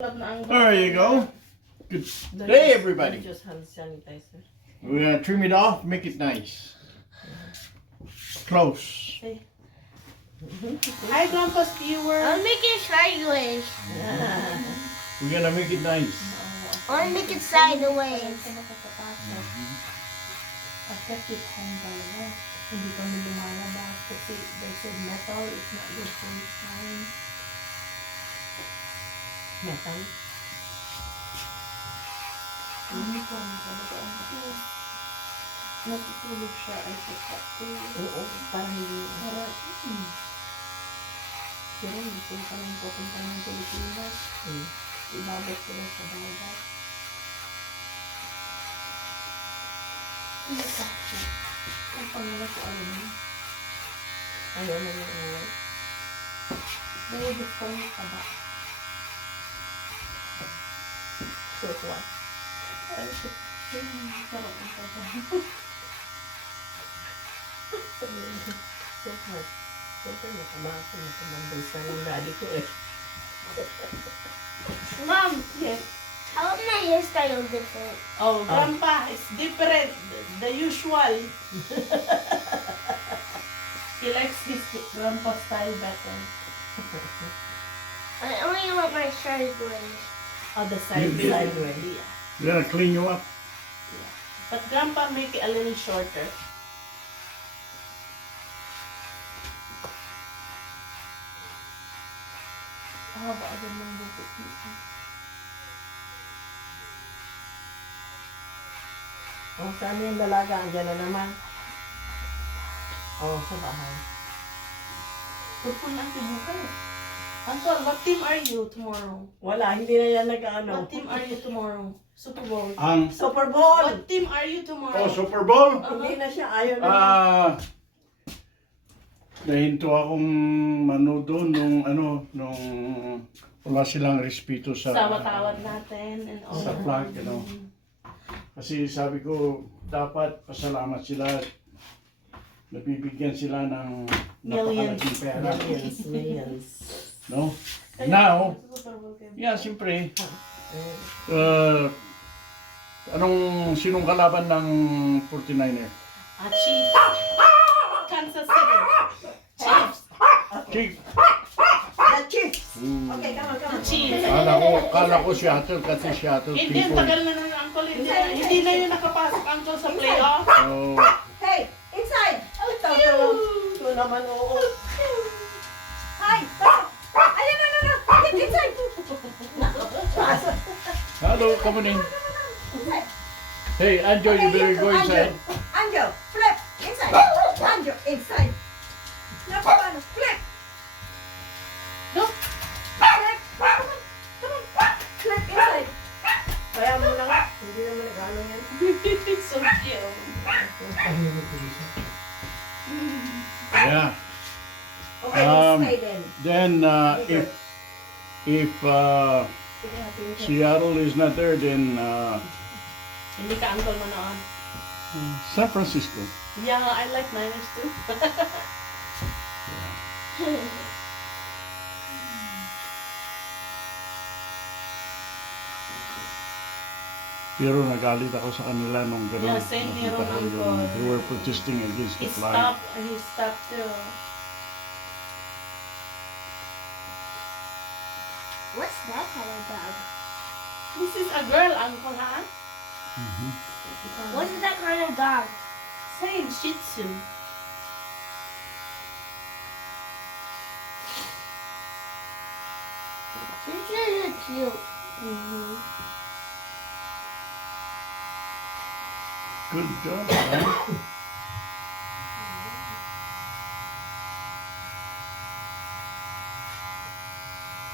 There you go. Good day, everybody. Just hand sanitizer. We're gonna trim it off, make it nice. Close. Hi, Grandpa's viewers. I'll make it sideways. We're gonna make it nice. I'll make it sideways. I kept it home talaga. Hindi kami lumalabas kasi they said metal is not good for his time. Metal. Hindi ko rin talaga ang natutulog siya ay sakto. Oo, parang hindi. Pero hindi ko pa lang pupunta ng Pilipinas. Ibabot ko lang sa dagat. Hindi ka siya. Ang pangalan ko alam mo. Ayaw mo yung uwan. Dahil gusto mo ka ba? So what? Ay, sarap ang kaya. So what? Siyempre nakamasa na kumambay sa ng daddy ko eh. Mom, Yes. how is my hairstyle different? Oh, Grandpa, it's different. The usual. He likes his Grandpa style better. I only want my sideways. Oh, the side You- side you- way. Yeah. We're gonna clean you up. But Grandpa make it a little shorter. Ah, ba agad ng bukot dito. Oh, saan yung dalaga? Andiyan na naman. Oh, sa bahay. Purple lang tibukan. Uncle, what team are you tomorrow? Wala, hindi na yan nag-ano. What team are you tomorrow? Super Bowl. Ang Super Bowl! What team are you tomorrow? Super Bowl. Hindi na siya, ayaw na. Nahinto akong manood nung wala silang respeto sa Sawat-awat natin and all. sa flag, Kasi sabi ko, dapat pasalamat sila. Nabibigyan sila ng Millions. napakalaking pera. Millions. No? Kaya- Now, Super Bowl kayo. yeah, siyempre. Sinong kalaban ng 49er? Chiefs. Kansas City. Chiefs. Chief. The Chiefs! Mm. Okay, come on, come on. Chiefs. Kala ko Seattle kasi Seattle Hindi, people. tagal na nun, Uncle. Hindi na yun nakapasok, Uncle, sa playoff. So, Hey, inside! Oh, ito naman, oo. Hi! Ayun, no. Get inside! hello, come on in. Hey, Anjo, you better go inside. Anjo, flip! Inside! Anjo, inside! Napapano, flip! Go. Flip! Come on! Flip inside! Kaya mo lang, hindi naman nag-ano yan. So cute. Yeah. Okay, stay then. Then if Seattle is not there, then Hindi ka, Uncle, manood. San Francisco. Yeah, I like Niners too. Pero nagalit ako sa kanila nung gano'n. Yeah, same here, Nakita ko Uncle. yung they were protesting against He the flag. stopped too. What's that kind of dog? This is a girl, Uncle, ha? Mhm. What's that kind of dog? Same, Shih Tzu. This is cute. Good job, man.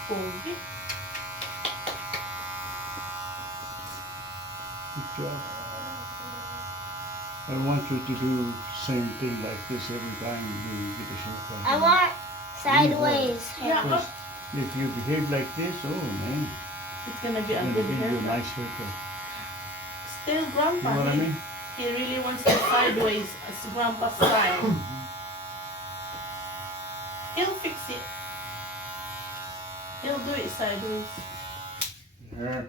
Pogi. Good job. I want you to do same thing like this every time you get a haircut. I want sideways hair. Yeah, Because if you behave like this, oh man, it's gonna be it's a gonna good give you a haircut. nice haircut. Still, You Grandpa. know what I mean? He really wants the sideways as Grandpa style. He'll fix it. He'll do it sideways. There.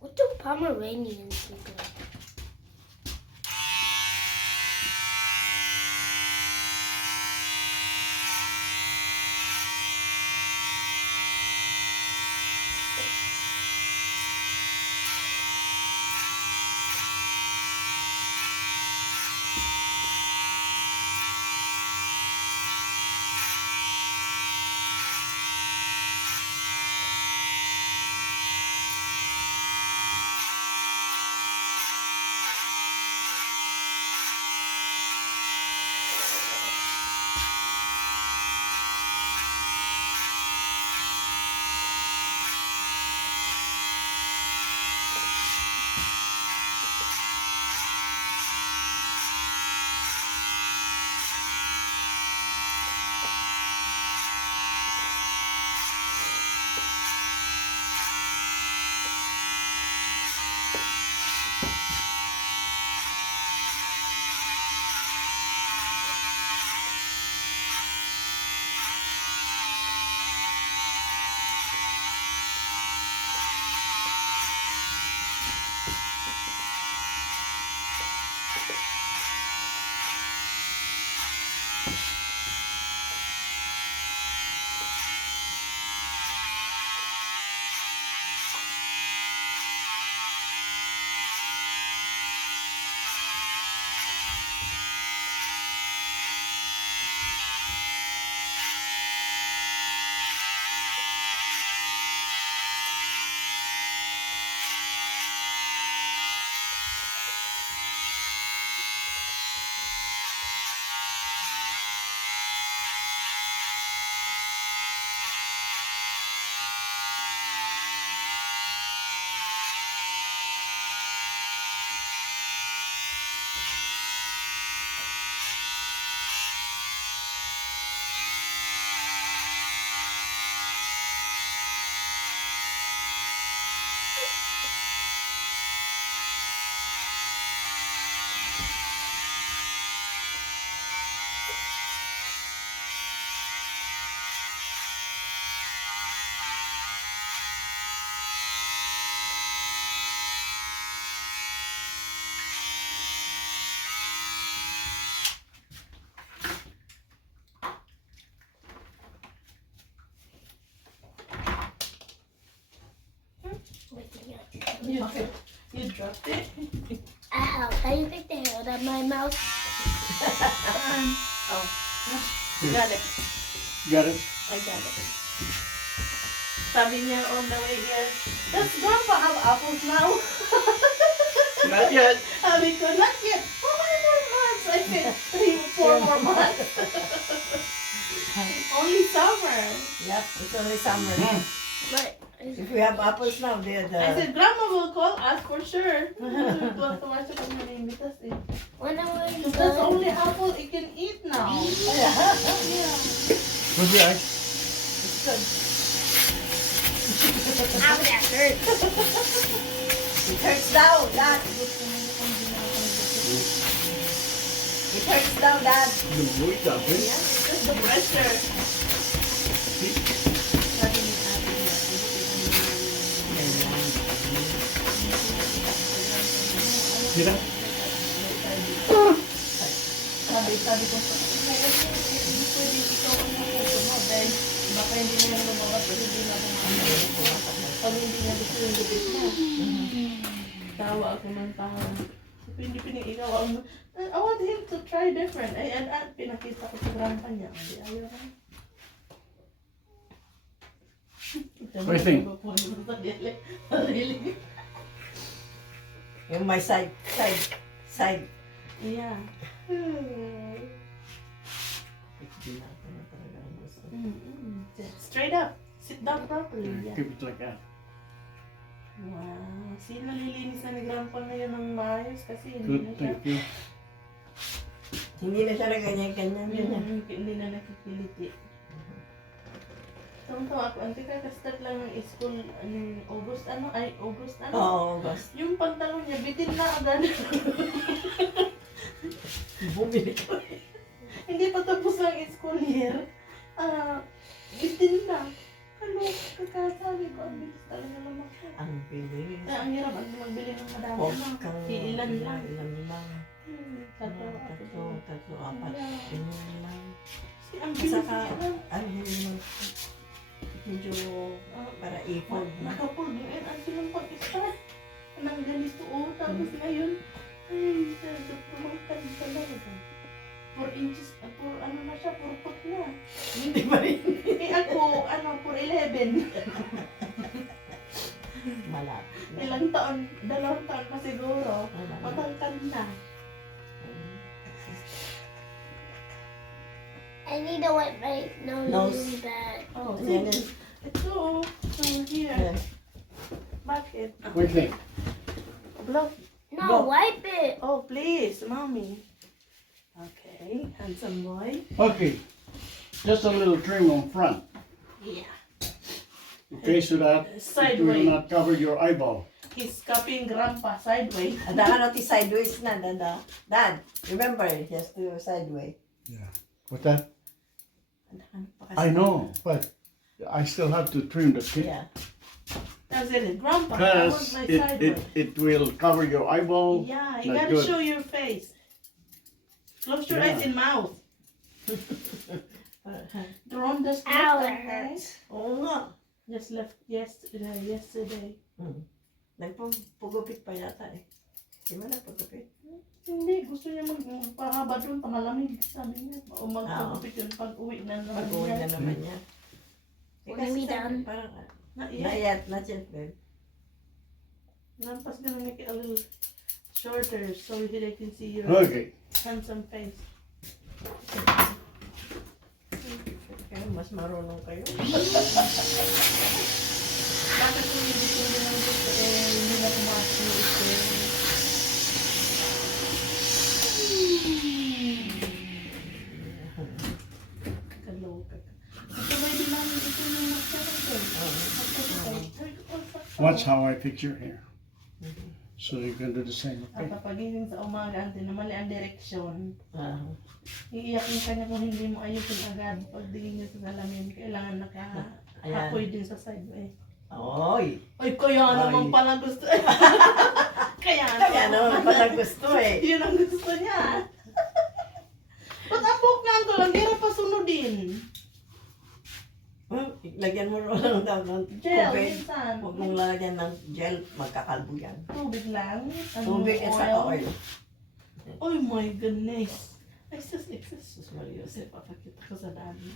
What do Pomeranians look like? You dropped it? Ow, can you take the hair out of my mouth? Got it. Got it? I got it. Sabi niya on the way here, does Grandpa have apples now? Not yet. Sabi ko, not yet. How many more months? I said, 4 more months. Only summer. Yep, it's only summer. But If we have apples now, they're I the... said, Grandma will call us for sure. Tuwa siya pag nalimitas eh. when am I Because that's done? only apple it can eat now. Yeah. Yeah. What's the ice? It's good. Ow, that hurts. It hurts down, Dad. It hurts down, Dad. No, wait up, eh? Yeah, it's just the pressure. Sira? Sabi ko, hindi pwede ikaw ang nakuto mo dahil baka hindi na yung lumabas kasi hindi na kumakain. Pag hindi na gusto yung lubit na. Tawa ako ng tawa. So, hindi ikaw ang... I want him to try different. Ay, pinakita ko sa grandpa niya. Hindi ayaw ka. What do you think? Really? Yung my side. Yeah. Straight up. Sit down properly. Yeah. Keep it like that. Wow. See, nalilinis na ni Grandpa ngayon ng maayos kasi hindi Good, na siya, thank you. Hindi na siya na ganyan-ganyan. hindi na nakikiliti. Tawang-tawa ako, auntie ka, start lang ng school, August, August, Oo, basta. Yung pantalon niya, bitin na agad. Bumili ko. Hindi pa tapos ang school year. Bitin na. Ano, kakasabi ko, ang bilis talaga naman ko. Ang bilis. Ang hirap ang magbili ng madami Huwag na. kang Ilan lang. Ilan lang. Tatlo, Tatlo, apat. Ganyan lang. Ang bilis Saka, niya. ano yun, medyo para ipod na. Nakapulbuin ang silang pag-start. Nang ganito, tapos ngayon, ay, tutumakan talaga. 4 inches, ano na siya, 4 foot na. Hindi ba rin? Ako, 4'11". Malapit na. Ilang taon, 2 taon pa siguro. Malapit. Matangkad na. I need to wipe my nose, Nose. really bad. Oh, Yan yan. ito, here. Yan. Bakit? What do you think? Blow. No, Go. wipe it. Oh, please, mommy. Okay, handsome boy. Okay, just a little trim on front. Yeah. Okay, so that it Sideways. will not cover your eyeball. He's copying grandpa sideways. Ano ti sideways na, dada. Dad, remember, just to sideways. Yeah. What's that? Ano pa kasi- I know, but I still have to trim the skin. Yeah. That's it, grandpa. I want Because my it sideways. will cover your eyeball. Yeah, you Not gotta good. show your face. Close your Yeah. eyes and mouth. Drone the split, Ow, it okay? hurts. Oo nga. Just left yesterday. Nagpugupit pa yata eh. Di ba nagpugupit? Hindi, gusto niya magpahaba doon, pamalamig. Sabi niya, o magpagupit yun pag uwi na naman Pag-uwi na niya. naman niya. Eh, When we kasi done. parang, Not not yet. yet, not yet, babe. Grandpa's gonna make it a little shorter so they can see your Okay. handsome face. Kaya mas marunong kayo. Bakit kung hindi ko din ang gusto, hindi na pumasok yung experience. Kaloka ka. Ito ba yung namin ito yung Watch how I fix your hair. So you can do the same, At okay? papagising sa umaga, ante na mali ang direksyon. Ah. Iiyakin ka niya kung hindi mo ayusin agad. Pagdigin niya sa salamin, kailangan nakahapoy din sa sideway. Oy! Ay, kaya naman Ay. pala gusto. Kaya Kaya naman pala gusto eh. Yun ang gusto niya. Ba't ang buhok nga ang lang, hindi pa sunodin. Lagyan mo lang daw ng Gel, tubig. minsan. Huwag mong lalagyan ng gel, magkakalbo yan. Tubig lang. Tubig at saka oil. Oh my goodness. Excess. Sus, Marius. Kasi papakita ko sa dami.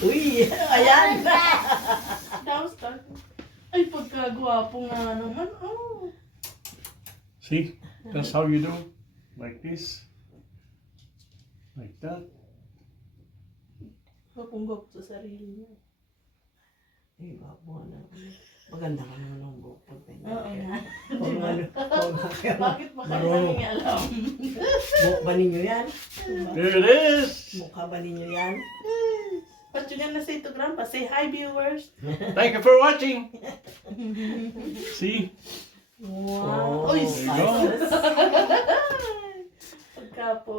Uy! Ayan! Tapos, ay pagkagwapo nga naman. Oh. See? That's how you do. Like this. Like that. Mapunggap sa sarili niya. Ay, wapo na. Maganda ka naman ng buhok pag ganyan. Oo nga. Kung ano, Bakit ba kayo Marunong. nangingialam? Buhok ba ninyo yan? There it is. Mukha ba ninyo yan? What you gonna say to Grandpa? Say hi, viewers. Thank you for watching. See? Wow. Oh, Uy, there you go. Pagkapo.